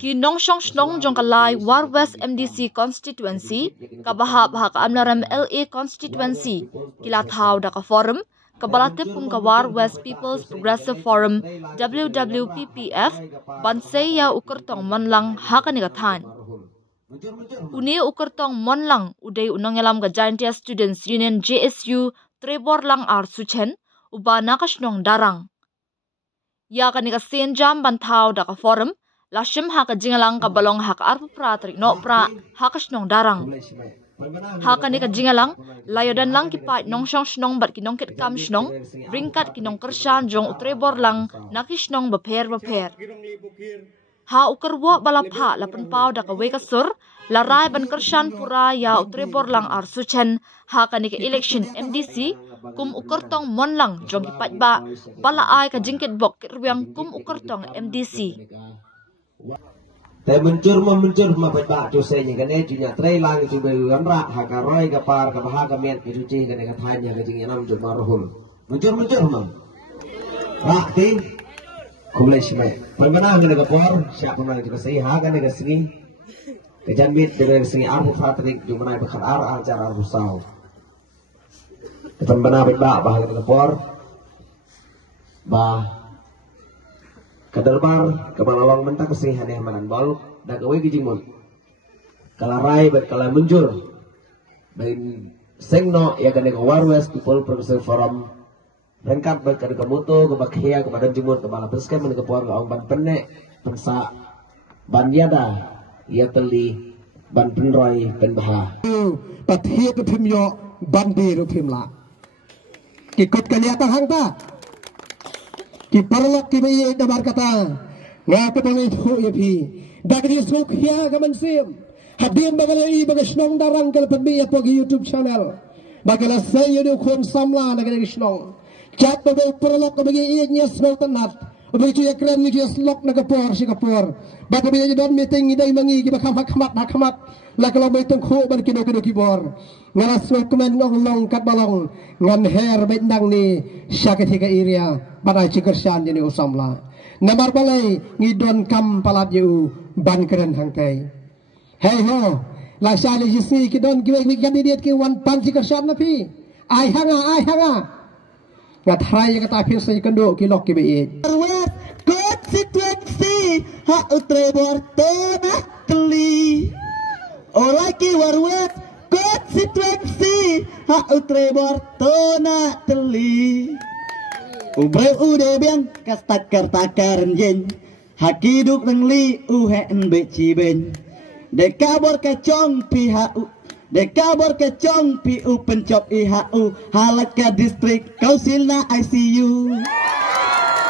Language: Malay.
ki nongshong shnong jong kalai War West MDC constituency kabahap hak amlaram LA constituency kila thau da ka forum kabalate pum ka War West People's Progressive Forum WWPPF banseya ukertong monlang hakani ka than uni ukertong monlang udai unangelam ga Giantia Students Union JSU Trebor lang ar suchen uba nakashnong darang ya kani ka senjam bantau da ka forum lashim ha ka jingalang ka balong ha ka arpu pra trik no pra ha ka shnong darang ha kani ka jingalang layodan lang ki pai nong shong shnong bat ki nong ket kam shnong ringkat ki nong kershan jong utrebor lang nakishnong bapher ha ukerwo balapha lapan pau da ka we ka sur larai ban kershan pura ya utrebor lang ar suchen ha kani ka election MDC kum ukertong monlang jong ki pat ba bala ai ka jingket bok kirwiang kum ukertong MDCแต่muncul ma pat ba tu se ni kan e junya tre lang tu be lamra ha ka roi ka par ka bah ka met ki tu ji kan ka thanya ka jing nam ju marhum muncul ma ra ti kumle shme pangana ni ka por sya pun ni ka sei ha kan ni ka sini ke jan mit de sini arbu fatrik ju manai bakhar ar ajar arbu sau ketan bana ba bah ka por ba kadalbar kemanalong mentang kesehane manan bal da gawe gijingmun kalarai bet kala muncul bain sengno ya kan ke War West People Progressive Forum rengkat bet kan ke moto ke bakhia ke badan jimun ke bala peskem men ke por ke ong ban penne pensa ban yada ya teli ban penroi pen baha pathia tu phim yo ban bi ru phim la ki kot kalia ta hang ta ki parlok ki bayi dabar kata ngapa pengi thu ya phi dagri suk hia ka mansim habim bagalai bagashnong darang kal pembi ya pogi YouTube channel bagala saya du khon samla dagri shnong chat bagai parlok ka bagi iya nyes no tanat begitu ya kram ni dia slok na kapor si kapor bagabi ya don meeting idai mangi ki bakam hakmat la kalau meeting khu ban kido kibor ngaras komen ngong long kat balong ngan her bendang ni syakati ka area badai cikersan jeni usamla namar balai ngidon kam palat yu ban keren hangkai hey ho la shali jisi ki don ki kandidat ki wan pan cikersan na pi ai hanga ngathrai kata phir sai kando ki lok ki be constituency ha utrebor tona teli olaki warwet constituency ha utrebor tona teli ubre ude biang takar jen hakiduk nengli uhen be ciben dekabor kacong pihau dekabor kacong pi u pencop IHU halaka distrik kausilna ICU